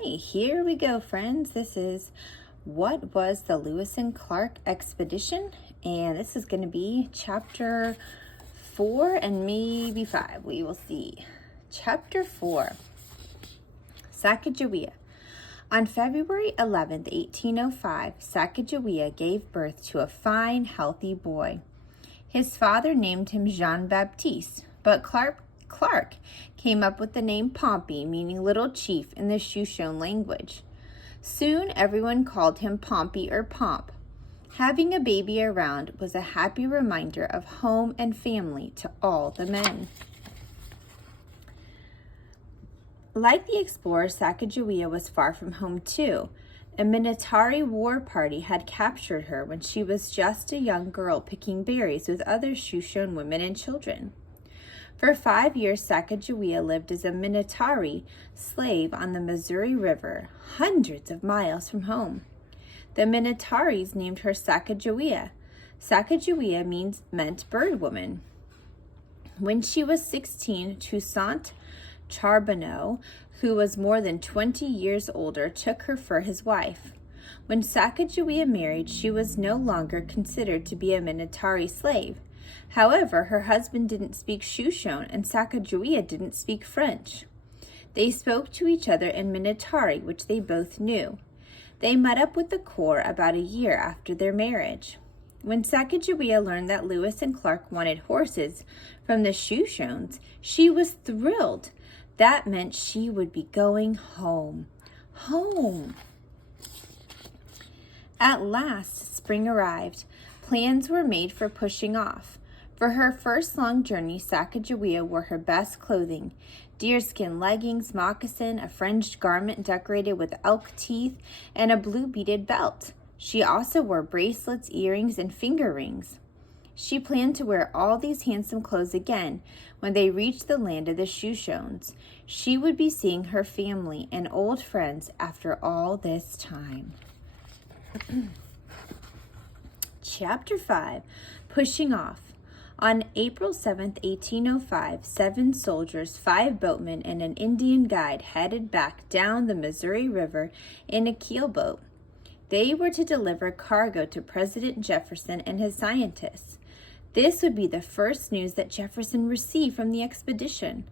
right, here we go, friends. This is what was the Lewis and Clark expedition, and this is going to be chapter 4 and maybe 5. We will see. Chapter 4, Sacagawea. On February 11th, 1805, Sacagawea gave birth to a fine, healthy boy. His father named him Jean-Baptiste, but Clark came up with the name Pompey, meaning little chief in the Shoshone language. Soon everyone called him Pompey or Pomp. Having a baby around was a happy reminder of home and family to all the men. Like the explorer, Sacagawea was far from home too. A Minatari war party had captured her when she was just a young girl picking berries with other Shoshone women and children. For 5 years, Sacagawea lived as a Minatari slave on the Missouri River, hundreds of miles from home. The Minataris named her Sacagawea. Sacagawea meant bird woman. When she was 16, Toussaint Charbonneau, who was more than 20 years older, took her for his wife. When Sacagawea married, she was no longer considered to be a Minatari slave. However, her husband didn't speak Shoshone and Sacagawea didn't speak French. They spoke to each other in Minatari, which they both knew. They met up with the Corps about a year after their marriage. When Sacagawea learned that Lewis and Clark wanted horses from the Shoshones, she was thrilled. That meant she would be going home. Home! At last, spring arrived. Plans were made for pushing off. For her first long journey, Sacagawea wore her best clothing: deerskin leggings, moccasin, a fringed garment decorated with elk teeth, and a blue beaded belt. She also wore bracelets, earrings, and finger rings. She planned to wear all these handsome clothes again when they reached the land of the Shoshones. She would be seeing her family and old friends after all this time. Chapter 5, Pushing Off. On April 7th, 1805, 7 soldiers, 5 boatmen, and an Indian guide headed back down the Missouri River in a keelboat. They were to deliver cargo to President Jefferson and his scientists. This would be the first news that Jefferson received from the expedition.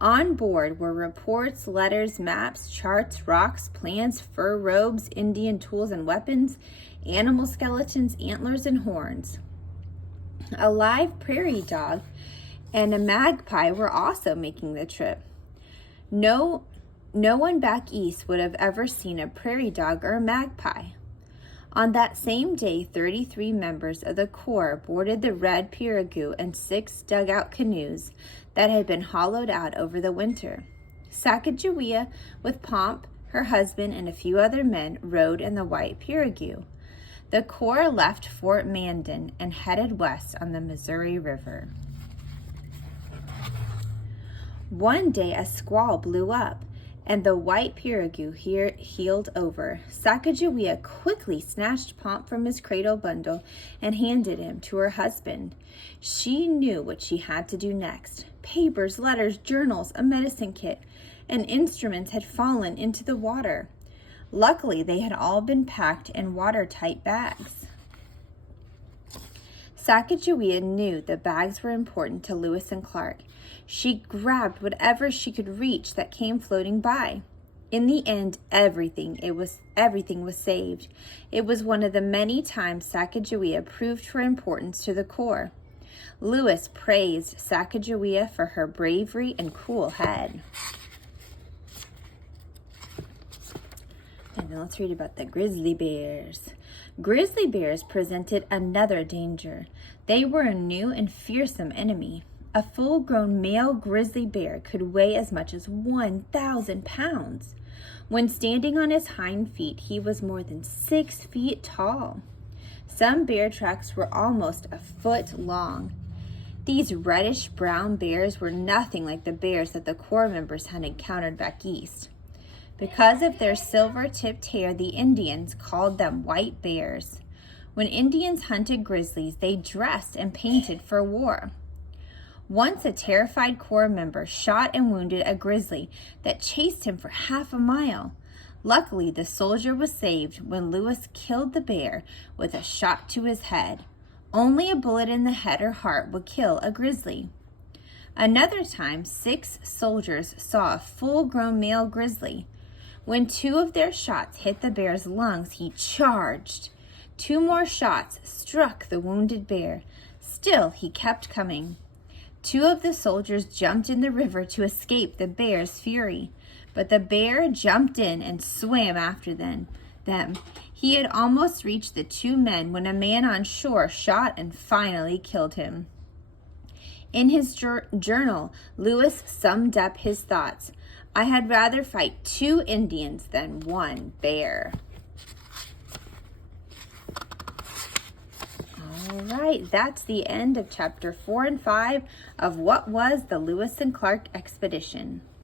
On board were reports, letters, maps, charts, rocks, plans, fur robes, Indian tools and weapons, animal skeletons, antlers, and horns. A live prairie dog and a magpie were also making the trip. No one back east would have ever seen a prairie dog or a magpie. On that same day, 33 members of the Corps boarded the Red Piragu and 6 dugout canoes that had been hollowed out over the winter. Sacagawea, with Pomp, her husband, and a few other men, rode in the White Piragu. The Corps left Fort Mandan and headed west on the Missouri River. One day, a squall blew up, and the White Piragu heeled over. Sacagawea quickly snatched Pomp from his cradle bundle and handed him to her husband. She knew what she had to do next. Papers, letters, journals, a medicine kit, and instruments had fallen into the water. Luckily, they had all been packed in watertight bags. Sacagawea knew the bags were important to Lewis and Clark. She grabbed whatever she could reach that came floating by. In the end, everything was saved. It was one of the many times Sacagawea proved her importance to the Corps. Lewis praised Sacagawea for her bravery and cool head. And now let's read about the grizzly bears. Grizzly bears presented another danger. They were a new and fearsome enemy. A full-grown male grizzly bear could weigh as much as 1,000 pounds. When standing on his hind feet, he was more than 6 feet tall. Some bear tracks were almost a foot long. These reddish-brown bears were nothing like the bears that the Corps members had encountered back east. Because of their silver-tipped hair, the Indians called them white bears. When Indians hunted grizzlies, they dressed and painted for war. Once a terrified Corps member shot and wounded a grizzly that chased him for half a mile. Luckily, the soldier was saved when Lewis killed the bear with a shot to his head. Only a bullet in the head or heart would kill a grizzly. Another time, 6 soldiers saw a full-grown male grizzly. When 2 of their shots hit the bear's lungs, he charged. 2 more shots struck the wounded bear. Still, he kept coming. 2 of the soldiers jumped in the river to escape the bear's fury, but the bear jumped in and swam after them. He had almost reached the 2 men when a man on shore shot and finally killed him. In his journal, Lewis summed up his thoughts. I had rather fight 2 Indians than 1 bear. All right, that's the end of chapter 4 and 5 of What Was the Lewis and Clark Expedition.